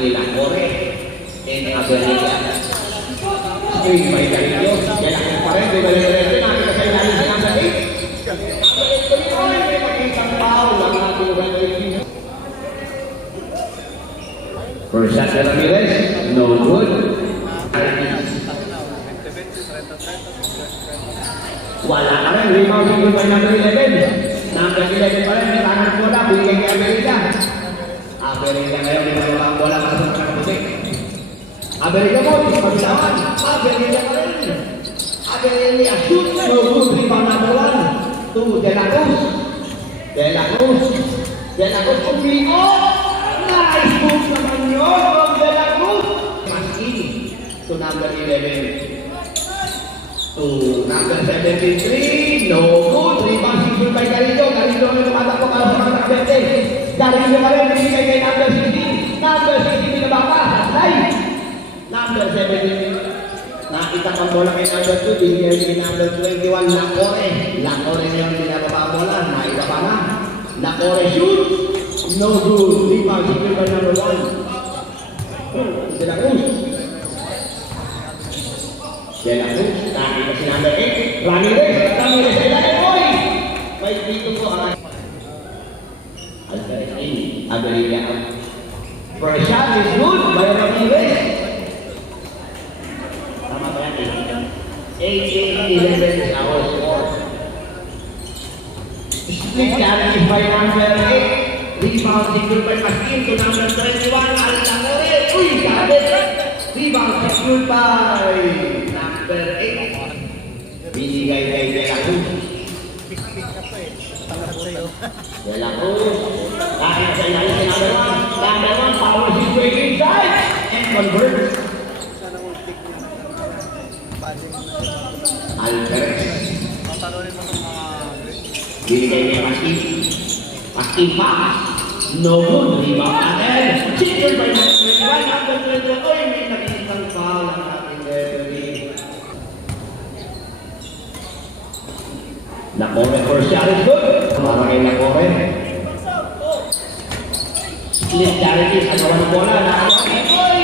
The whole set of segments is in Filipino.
nila Ore and Abelica. Screen by Galileo. Kaya lang pa rin, di ba nakita sa ilalim sa number 8. Isang foul ang ating Ramirez. First shot na Ramirez, no good. Wala ka rin, rebound yung by number 11. Number 11 pa rin, may tanang bola, bigay kay Abelica. Abelica ngayon, may nalawang bola para sa pagkakutik. Abelica mo, pagsawan. Abelica pa rin. Abelica shoot, no good, rebound number 1. To De La Cruz. De La Cruz. De La Cruz, kumiko. Nice move naman yun from De La Cruz. Maskini to number 11. To number 73, no good. Rebound single by Galileo. Galileo na tumatakbo para sa mga takbete. Galileo pa rin, binigay kay number 16. Number 16 binabaka. Slide. Number 17. Nakita pang bola kay number 2. Binigay kay number 21. Lakore. Lakore na yung binababa bola. Naibaba na. Lakore shoot. No good. Rebound single by number 1. De La Cruz. De La Cruz, nakita si number 8, Ramirez ay dahil, boy! May dito po ang Alvarez in, Abelica out. First shot is good by Ramirez. Tama ba yan? 8-11 is our score. Split carry by number 8. Rebound single by Maskin to number 21, Alvarez. Uy, kabit! Rebound secured by number 8. Binigay kay De La Cruz. De La Cruz. Kahit sa ilalim si number 1. Number 1, power his way inside. And convert. Alvarez. Binigay kay Maskin. Maskin pass. No good. Rebound natin. Secured by number 21. Number 21. Oy, may nakikitang foul ang ating referee. Lakore first shot is good. Para kay Lakore. Split charity sa gawa ng bola. Lakore. Oy!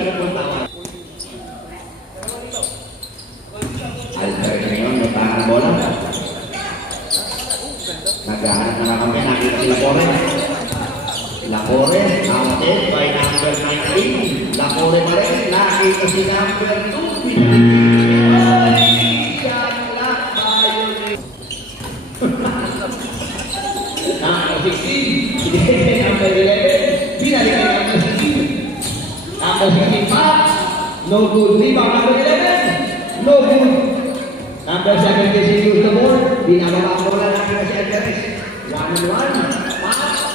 Ano po tawag? Alvarez ngayon, may tangang bola. Naghahanap na kami. Nakita si Lakore. Lakore, outed by number 19. Lakore pa rin. Nakita si number 2. Number 16, binigay number 11, binalik kay number 16. Number 16 pa, no good. Rebound number 11, no good. Number 76 use the ball, binababa ang bola natin na si Alvarez. 1-1, pass,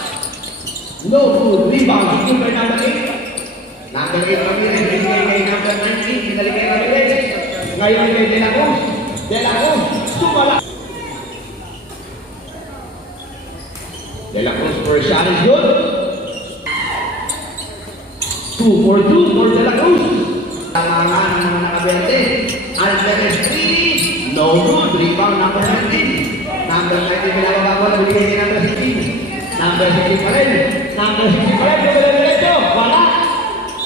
no good. Rebound, single by number 8. Number 8 Ramirez, binigay kay number 19, binalik kay Ramirez. Ngayon kay De La Cruz. De La Cruz, sumala. De La Cruz first shot is good. 2 for 2 for De La Cruz. Tangangan ng mga nakaberte. Alvarez 3. No good. Rebound number 19. Number 19 pinababa ko na binigay kay number 16. Number 16 pa rin. Number 16 pa rin. Diretso. Wala.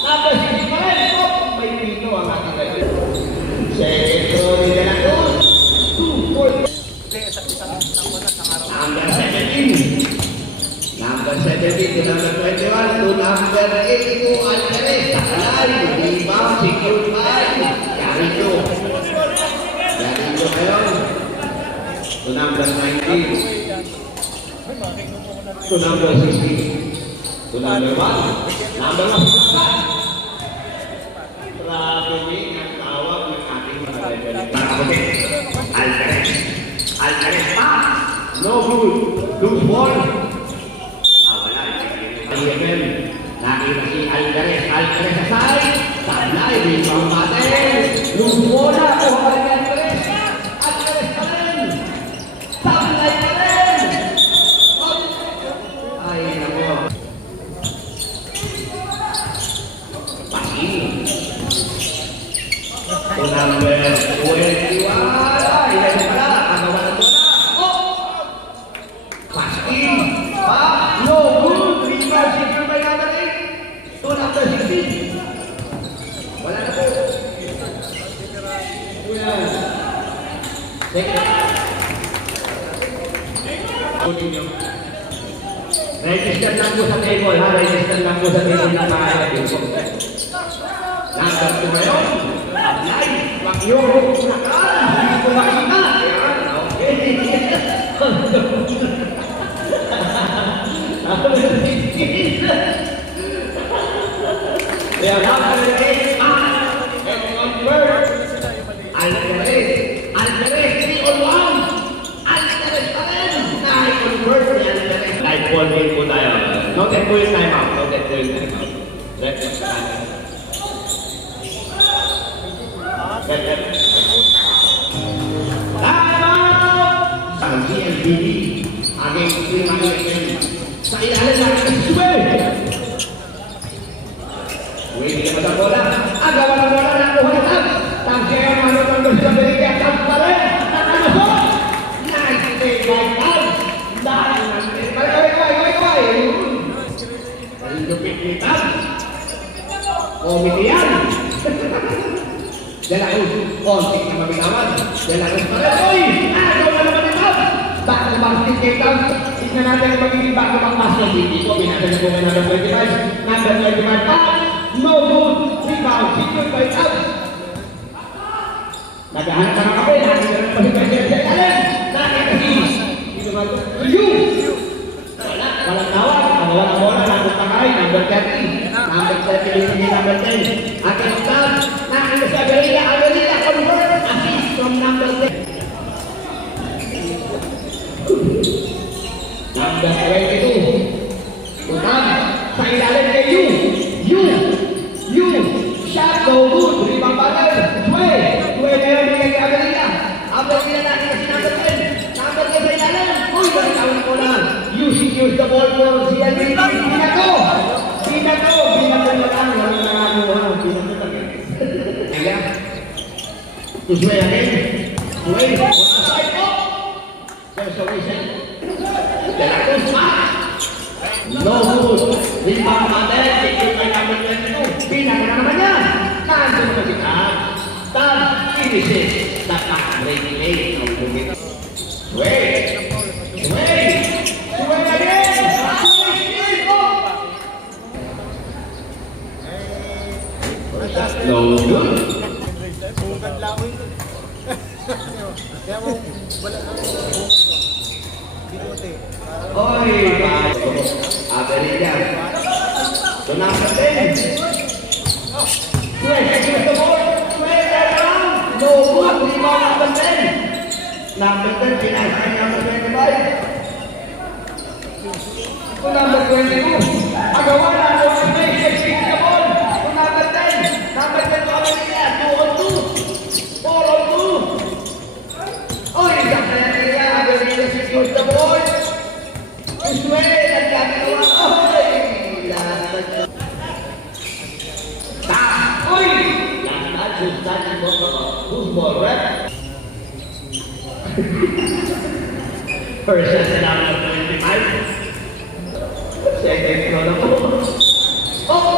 Number 16 pa rin. Oh, may pito ang ating record. Second throw ni De La Cruz. 2 for 2. Number 17. Number 17 to number 21 to number 8 to Alvarez. Takalay, rebound, secured by Garrido. Garrido ngayon. To number 19. To number 16. To number 1. Number 1. Grabe din ang tawag ng ating mga referee. Alvarez. Alvarez pass. No good. Loose ball. Nakita si Alvarez. Alvarez sa side. Tablay. Rebound natin. Loose bola. Kuha pa rin Alvarez. Alvarez pa rin. Tablay pa rin. Ay, nako. Pasing. To number 21. Ay, yan pala. Agawa na ito na. Oh! Pasing. No good. Rebound. To number Register lang po sa table, ha? Register lang po sa table na makakabing po. Number 2 ngayon. Apply. Makyurong nakal. Hindi ko makita. Yan. Okay. Kaya number 8. And on word. Alvarez. Alvarez. 3 on 1. Alvarez pa rin. 9 on word. Alvarez. Live ball game po tayo. Noted po yung time out. Noted po yung time out. Let's start. Time out! Ang GMBD. Against Team American. Sa ilalim ng Iswe. Wait, naman ang bola. Agawan ang bola na kuhalitag. Tangkaya ang manutong doon sa Amerika. Tag pa rin. Nakalusot. Nice play by Tag. Dahil ang Kawai. Lupit ni Tag. Komitian. Dalaus. Konting na mabitawan. Dalaus pa rin. Uy! Agaw na naman ni Tag. Back-to-back stick kay Tag. Tignan natin ang magiging back-to-back basket. Hindi ko. Binasa po ng number 25. Number 25 pa. No good. Rebound. Secret by Tag. Naghahanap ka ng kape. Nakita na naman yung pag-ibig. Nakita si. Walang tawag. Wala ang bola. Number takay. Number 30. Number 30. Number 10. At ang Tag. Nakita si Agarilla. Agarilla convert. Assist from number 10. Number 22. Utang. Sa ilalim kay Yu. Shot no good. Rebound bagal. Due na yun kay Agarilla. Agarilla natin si number 10. Number 10 sa ilalim. Uy, balitawin ko lang. Yu secures the ball for CLB. Binato mo lang. Walang nangakuha. Binato lang. Kaya. To Due again. Due. Side po. There's a reason. Delatos pa. No good. Rebound bagal. Secure by number 22. Binato na naman yan. Nandun na si Tag. Tag finishes. Break of the game. Wait again. No good. Oy, Agarilla. So number 10. Here's the ball. No good. Rebound number 10. Number 10. Pinasay number 25. To number 22. Agawan na. Exchange the ball. To number 10. Number 10 Agarilla. 2 on 2. 4 on 2. Oy, Agarilla. Agarilla secures the ball. Iswe. Nagkakagawa. Oy. Oy. Who's ball, right? First set number 25. Second ko na po. Oh!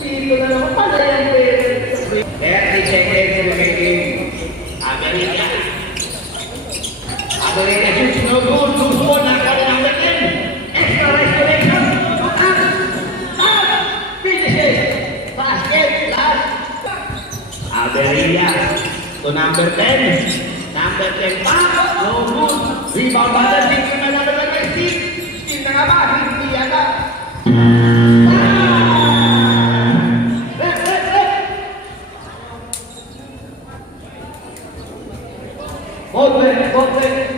Pili ko na naman pala yan. Kaya i-check sa magiging Agarilla. Agarilla shoots no good. Loose ball. Nagkaroon ng second. Extra restoration. Finishes. Basket. Last. Agarilla to number 10. Number 10 pa. No good. Rebound ba? Tingin na naman ng Steve. Steve na nga ba? Hindi yata. Hold it.